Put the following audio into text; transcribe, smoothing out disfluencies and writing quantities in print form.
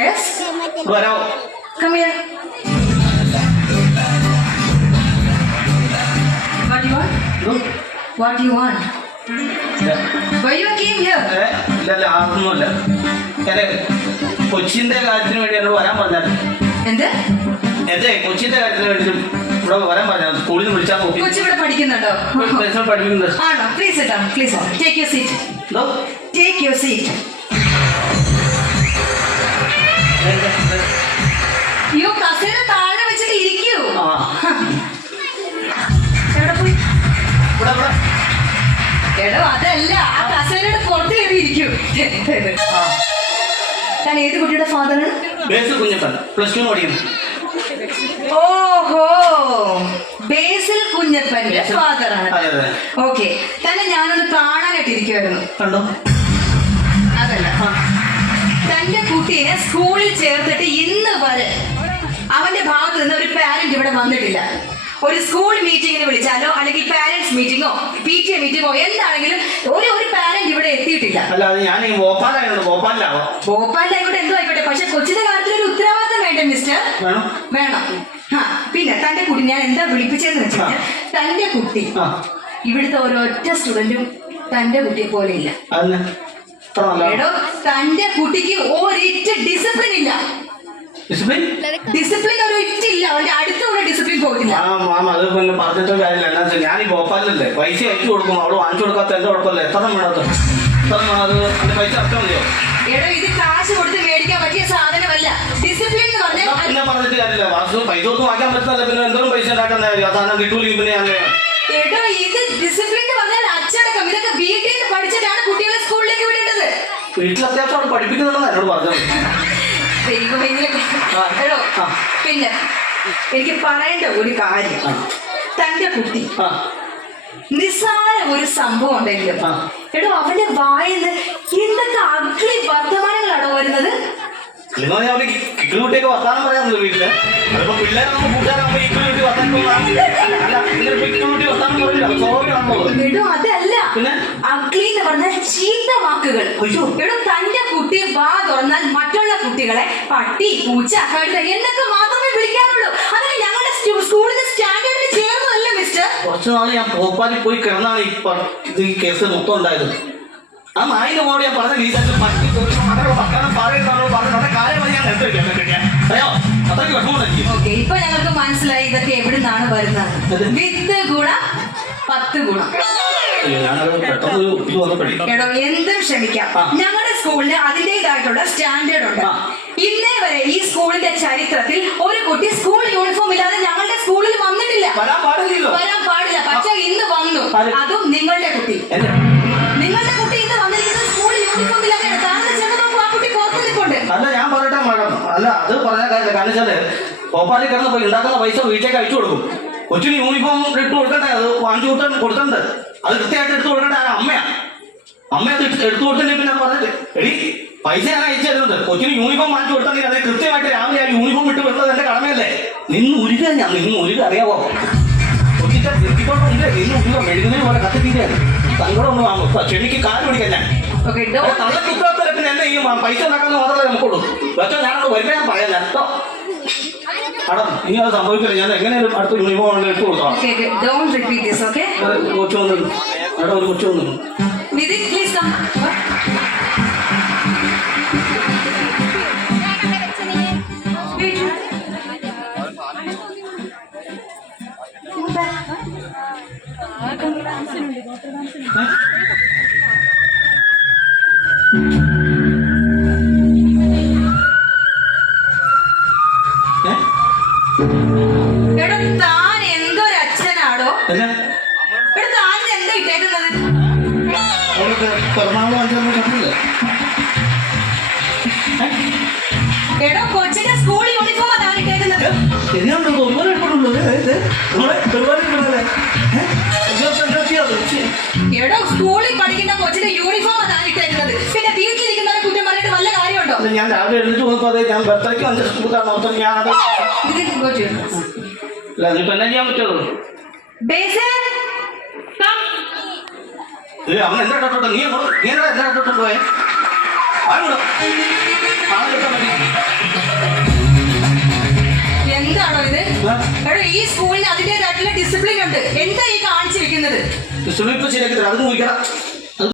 Yes? Come here. What do you want? What do you want? Why you came here? ഇല്ല ആർക്കൊന്നുമില്ല. കൊച്ചിന്റെ കാര്യത്തിന് വേണ്ടി എന്നോട് വരാൻ പറഞ്ഞാൽ എന്ത്? കൊച്ചിന്റെ കാര്യത്തിന് വേണ്ടി ഇവിടെ വരാൻ പറഞ്ഞാൽ സ്കൂളിൽ നിന്ന് വിളിച്ചാൽ നോക്കി. കൊച്ചി ഇവിടെ പഠിക്കുന്നുണ്ടോ? പഠിക്കുന്നുണ്ട്. ആണോ? Please sit down. Please take your seat. Take your seat. യോ കസേര താഴെ വെച്ചിട്ട് ഇരിക്കൂ. എവിടെ പോയി? എടോ അതല്ല, ആ കസേരയുടെ പുറത്ത് കയറി ഇരിക്കൂ. ഞാൻ ഏത് കുട്ടിയുടെ ഫാദറാണ്? +2 പഠിക്കുന്നു. ഓഹോ, ബേസിൽ കുഞ്ഞപ്പന്റെ ഫാദറാണ്. ഓക്കെ, തന്നെ ഞാനൊന്ന് കാണാനായിട്ട് ഇരിക്കുവായിരുന്നു. കണ്ടോ? അതല്ല, തന്റെ കുട്ടീനെ സ്കൂളിൽ ചേർത്തിട്ട് ഇന്ന് വരെ അവന്റെ ഭാഗത്ത് നിന്ന് ഒരു പാരന്റ് ഇവിടെ വന്നിട്ടില്ല. ഒരു സ്കൂൾ മീറ്റിങ്ങിന് വിളിച്ചാലോ അല്ലെങ്കിൽ പാരന്റ്സ് മീറ്റിങ്ങോ PTA മീറ്റിങ്ങോ എന്താണെങ്കിലും ഒരു പാരന്റ് ഇവിടെ എത്തിയിട്ടില്ല. ഭോപ്പാലിലായിക്കോട്ടെ, എന്തോ ആയിക്കോട്ടെ, പക്ഷെ കൊച്ചിന്റെ കാര്യത്തിൽ ഒരു ഉത്തരവാദിത്തം വേണ്ടേ മിസ്റ്റർ? വേണം. പിന്നെ തന്റെ കുട്ടി ഞാൻ എന്താ വിളിപ്പിച്ചതെന്ന് വെച്ചാൽ, തന്റെ കുട്ടി ഇവിടുത്തെ ഒരൊറ്റ സ്റ്റുഡന്റും തന്റെ കുട്ടിയെ പോലെ ഇല്ല. എടോ, തന്റെ കുട്ടിക്ക് ഒരിറ്റ് ഡിസിപ്ലിൻ ഇല്ല. ഡിസിപ്ലിൻ ഒരിറ്റില്ല. അവന്റെ അടുത്തുള്ള ഡിസിപ്ലിൻ പോയിട്ടില്ല. പറഞ്ഞിട്ടും കാര്യമില്ല. ഞാൻ ഈ ഭോപ്പാലല്ലേ പൈസ അയച്ചു കൊടുക്കും, അവള് വാങ്ങിച്ചു കൊടുക്കാത്ത എന്റെ കുഴപ്പമില്ല. എത്ര വേണത് പൈസ അർത്ഥം മതിയോ? എടോ, ഇത് കാശ് കൊടുത്ത് മേടിക്കാൻ പറ്റിയ സാധനമല്ല. ഡിസിപ്ലിൻ എന്ന് പറഞ്ഞാൽ പിന്നെ പറഞ്ഞിട്ട് കാര്യമില്ല. പൈസ ഒന്നും വാങ്ങിക്കാൻ പറ്റുന്നില്ല, പിന്നെ എന്തോരം പൈസ ഉണ്ടാക്കാൻ സാധനം കിട്ടൂലെങ്കിൽ പിന്നെ ഞാൻ എടോ, ഇത് ഡിസിപ്ലിൻ എന്ന് പറഞ്ഞാൽ അച്ചടക്കം. ഇതൊക്കെ വീട്ടിൽ നിന്ന് പഠിച്ചിട്ടാണ് കുട്ടികളെ സ്കൂളിലേക്ക് വിടേണ്ടത്. വീട്ടിൽ അത്യാവശ്യം അവിടെ പഠിപ്പിക്കുന്നുണ്ടെന്ന് എന്നോട് പറഞ്ഞത്. എടോ, പിന്നെ എനിക്ക് പറയേണ്ട ഒരു കാര്യം, തന്റെ കുട്ടി നിസ്സാര ഒരു സംഭവം ഉണ്ടെങ്കിലും എടോ അവന്റെ വായിന്ന് എന്തൊക്കെ അഗ്ലി വർത്തമാനങ്ങളാണോ വരുന്നത്? കുട്ടിയൊക്കെ വർത്താനം പറയാറുണ്ട് വീട്ടില്. അതിപ്പോ പിള്ളേരൊന്നും കൂട്ടുകാരാകുമ്പോ എടോ അതല്ല, അഗ്ലി എന്ന് പറഞ്ഞാൽ ചീത്ത വാക്കുകൾ. എടോ, തന്റെ കുട്ടി വാ തുറന്നാൽ മറ്റുള്ള കുട്ടികളെ പട്ടി, പൂച്ച, കഴുത എന്നൊക്കെ മാത്രമേ വിളിക്കാറുള്ളൂ. അതൊക്കെ ഞങ്ങളുടെ സ്കൂളിന്റെ സ്റ്റാൻഡേർഡിന് ചേർന്നതല്ല മിസ്റ്റർ. കുറച്ചു നാള് ഞാൻ ഭോപ്പാലിൽ പോയി കിടന്നാണ് ഈ കേസ് മൊത്തം ഉണ്ടായത്. ആ നായിന്റെ മോട് ഞാൻ പറഞ്ഞ അത്രയ്ക്ക് വിഷമമുണ്ടാക്കി. ഇപ്പൊ ഞങ്ങൾക്ക് മനസ്സിലായി ഇതൊക്കെ എവിടുന്നാണ് വരുന്നത്. 10 ഗുണം 10 ഗുണം. എടോ, എന്തും ക്ഷമിക്കാം. ഞങ്ങളുടെ സ്കൂളിന് അതിന്റേതായിട്ടുള്ള സ്റ്റാൻഡേർഡ് ഉണ്ട്. ഇന്നേ വരെ ഈ സ്കൂളിന്റെ ചരിത്രത്തിൽ ഒരു കുട്ടി സ്കൂൾ യൂണിഫോം ഇല്ലാതെ ഞങ്ങളുടെ സ്കൂളിൽ വന്നിട്ടില്ല. വരാൻ പാടില്ല. പക്ഷെ ഇന്ന് വന്നു. അതും നിങ്ങളുടെ കുട്ടി. നിങ്ങളുടെ കുട്ടി ഇന്ന് വന്നിരിക്കുന്നത് സ്കൂൾ യൂണിഫോം ഇല്ലാതെയാണ്. കാരണം ചെന്ന് നോക്കൂ, ആ കുട്ടി പുറത്ത് നിൽപ്പുണ്ട്. അല്ല, ഞാൻ പറയട്ടെ മാഡം, അല്ല അത് പറഞ്ഞ കാര്യമില്ല. കാരണം വെച്ചാല് ഭോപ്പാലിൽ കിടന്ന് ഉണ്ടാക്കുന്ന പൈസ വീട്ടിലേക്ക് അയച്ചു കൊടുക്കും. കൊച്ചിന് യൂണിഫോം ഇട്ട് കൊടുക്കട്ടെ, അത് വാങ്ങിച്ചു കൊടുക്കണ്ടേ, അത് കൃത്യമായിട്ട് എടുത്തു കൊടുക്കട്ടെ. ആ അമ്മ അത് എടുത്തു കൊടുത്തില്ലേ പിന്നെ പറഞ്ഞിട്ട് എടി പൈസ ഞാൻ അയച്ചു തരുന്നുണ്ട്. കൊച്ചിന് യൂണിഫോം വാങ്ങിച്ചു കൊടുത്തിട്ടുണ്ടെങ്കിൽ അത് കൃത്യമായിട്ട് രാവിലെ ആ യൂണിഫോം ഇട്ട് വരുന്നത് എന്റെ കടമയല്ലേ? നിന്ന് ഉരുക അറിയാവോ? കൊച്ചിന്റെ നിർത്തിക്കൊണ്ടില്ല, നിന്ന് ഉരുക മെഴുകുന്നതിന് പോലെ കത്തിത്തീരാണ്. സങ്കടമൊന്നും വാങ്ങും. ചെടിക്ക് കാല് പിടിക്കാൻ ഞാൻ തള്ളക്കുത്തരത്തിൽ പിന്നെ എന്നെ ഈ പൈസ ഉണ്ടാക്കാന്ന് മാത്രമേ നമുക്കുള്ളൂ. പക്ഷേ ഞാനത് വരുമ്പോ ഞാൻ പറയാം കേട്ടോ. മാഡം, ഇനി അത് സംഭവിക്കില്ല. ഞാൻ എങ്ങനെയാലും അടുത്ത യൂണിഫോം ഇട്ട് കൊടുക്കാം. കൊച്ചു വന്നു മാഡം, ഒരു കൊച്ചു വന്നു. എടോ, താൻ എന്തൊരു അച്ഛനാടോ? എടോ, താൻ എന്താ ഇട്ടേക്കുന്നത്? എടോ, കൊച്ചിന്റെ സ്കൂൾ യൂണിഫോം അതാണ് ഇട്ടേക്കുന്നത്. എടോ, സ്കൂളിൽ പഠിക്കുന്ന കൊച്ചിന്റെ യൂണിഫോം അതാണ് ഇട്ടേക്കുന്നത്. പിന്നെ വീട്ടിലിരിക്കുന്നവരെ കുറ്റം പറഞ്ഞിട്ട് വല്ല കാര്യമുണ്ടോ? ഞാൻ രാവിലെ എഴുതിട്ട് പോകുമ്പോ അതെ ഞാൻ ബർത്ത്ഡേക്ക് വന്ന സ്കൂളാണ് മൊത്തം. ഞാൻ അതിപ്പോ എന്നാ ചെയ്യാൻ പറ്റുള്ളൂ? അവൻ എന്താ നീ എന്താ പോയെ? ആരോട് ആളെ കിട്ടാൻ പറ്റി എന്താണോ ഇത്? എടോ ഈ സ്കൂളിന് അതിന്റേതായിട്ടുള്ള ഡിസിപ്ലിൻ ഉണ്ട്. എന്താ ഈ കാണിച്ചിരിക്കുന്നത്? ഇപ്പൊ ശരിയാക്കി തരാം അത് നോക്കണം